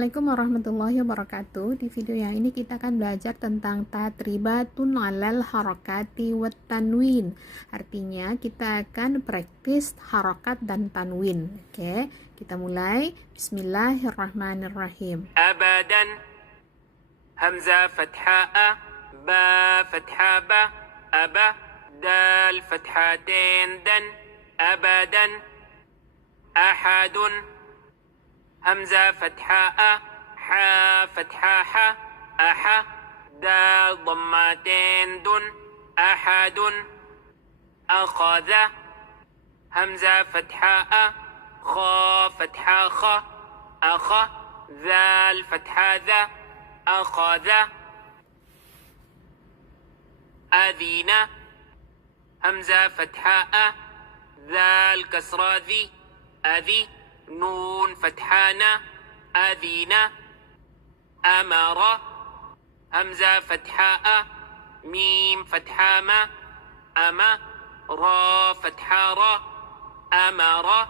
Assalamualaikum warahmatullahi wabarakatuh. Di video yang ini kita akan belajar tentang tadribatun alal harakati wat tanwin. Artinya kita akan praktis harakat dan tanwin. Oke, kita mulai. Bismillahirrahmanirrahim. Abadan, hamzah fathah a, ba fathah ba, aba, dal fathatain dan, abadan, ahadun, همزة فتحاء حا فتحاحة أحا دال ضمتين دن أحد أخذ همزة فتحاء خا فتحا خا أخا ذال فتحا ذا أخذ أذين همزة فتحاء ذال كسرة ذي أذي نون فتحانا أذين أمر همزة فتحاء ميم فتحاما أما را فتحارا أمر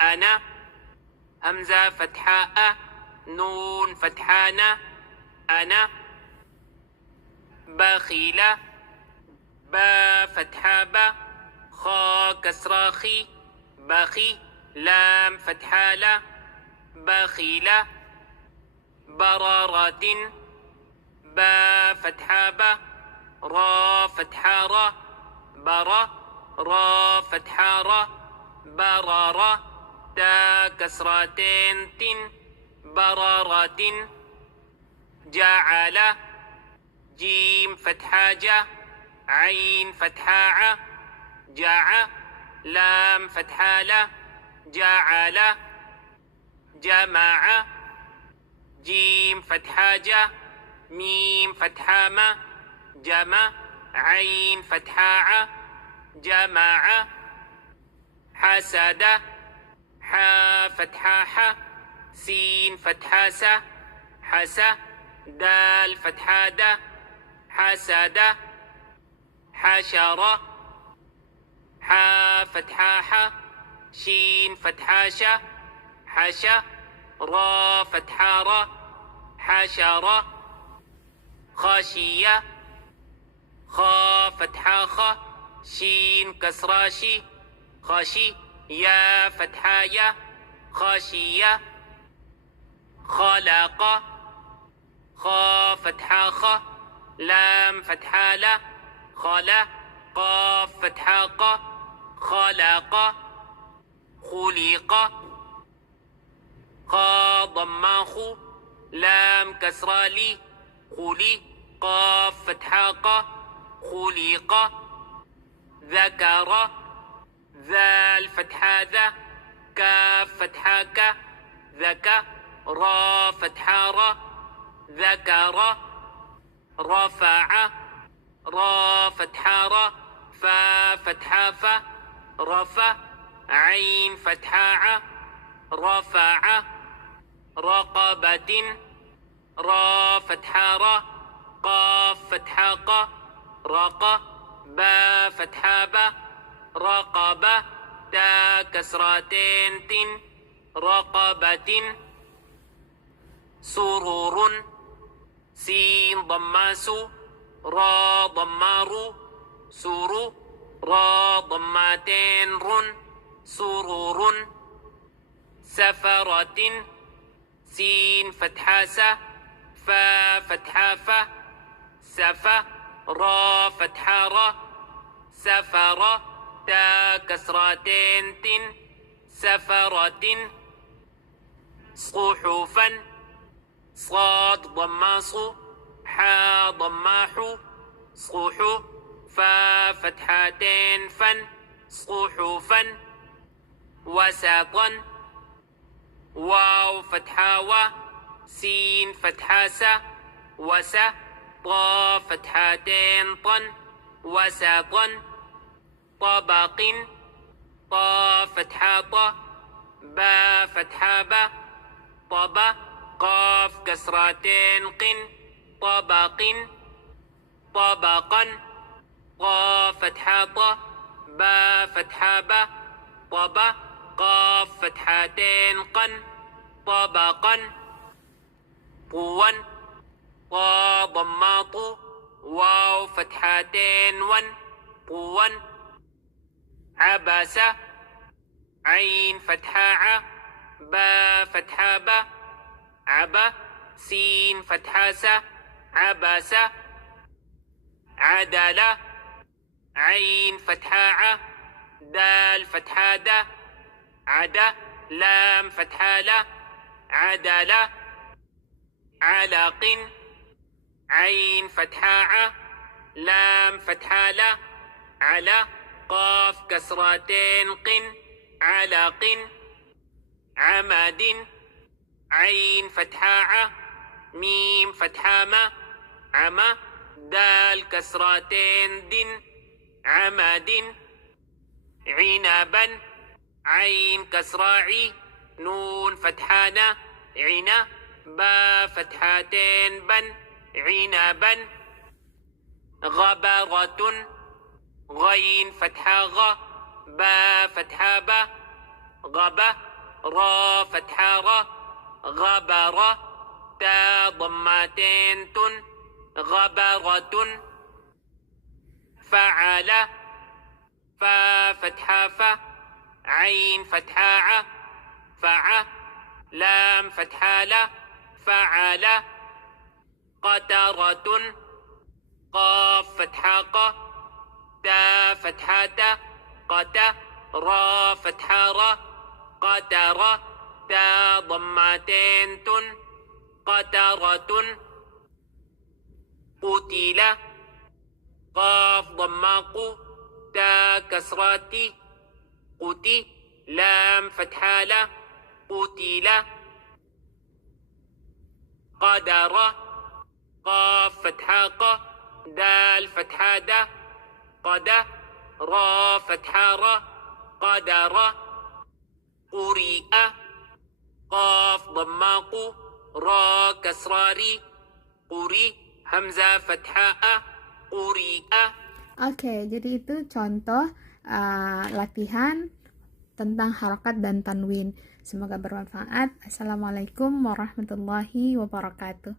أنا همزة فتحاء نون فتحانا أنا بخيلة با فتحابا خا كسراخي بخي لام فتحالة بخيلة برارة با فتحابة را فتحارة برا را فتحارة برارة تا كسرتين تن برارة جعل جيم فتحاجة عين فتحاعة جاع لام فتحالة جعل جمع جيم فتحاجة ميم فتحامة جمع عين فتحاعة جمع حسد حا فتحاحة سين فتحاسة حسا دال فتحادة حسد حشرة حا فتحاحة شين فتحاشة حشا را فتحارة حشرة خاشية خا فتحاخة شين كسراشي خاشي يا فتحايا خاشية خلق خا فتحاخة لام فتحالة خلا قاف فتحاقة خلق خلق خا ضماخ لام كسرالي خلي قاف فتحاق خلق ذكر ذال فتحاذا كاف فتحاك ذكا را فتحارة ذكر رفع را فتحارة فا فتحافة رفع عين فتحاعة رفع رقبة را فتحارة قاف فتحاقة رق با فتحابة رقبة تا كسرتين تن رقبة سرور سين ضماس را ضمار سرور را ضمتين رن سرور سفرة سين فتحاسة فا فتحافة سفا را فتحارة سفر تا كسرتين تن سفرة صحفا صاد ضماص حا ضماح صحف فا فتحتين فن صحفا وسطا واو فتحاوى سين فتحاسة وسا طا فتحتين طن وسطا طبق طا فتحاطة با فتحابة طبا قاف كسرتين قن طبق طبقا طا فتحا طا با فتحا با طبا قاف فتحتين قن طبقا طوا طا ضماط واو فتحتين ون طوا عبس عين فتحة ع با فتحة با عبا سين فتحة س عبس عدل عين فتحة ع دال فتحة د عدا لام فتحة لا عدل علق عين فتحة ع لام فتحة لا على قاف كسرتين قن علق عمد عين فتحة ع ميم فتحة ما عما دال كسرتين دن عمد عنبا عين كسراعي نون فتحانا عنا با فتحتين بن عنبا غبرة غين فتحة غ با فتحة با غبا را فتحة را غبر تا ضمتين تن غبرة فعل فا فتحة فا عين فتحة ع فع لام فتحة لا فعل قترة قاف فتحة ق تا فتحة تا قت را فتحة را قتر تا ضمتين تن قترة قتل قاف ضمق تا كسرتي قتي لام فتحة لا قتل قدر قاف فتحة ق دال فتحة د قد را فتحة را قدر قرئ قاف ضماق را كسراري قري همزة فتحة قرئ. Oke, jadi itu contoh latihan tentang harokat dan tanwin. Semoga bermanfaat. Assalamualaikum warahmatullahi wabarakatuh.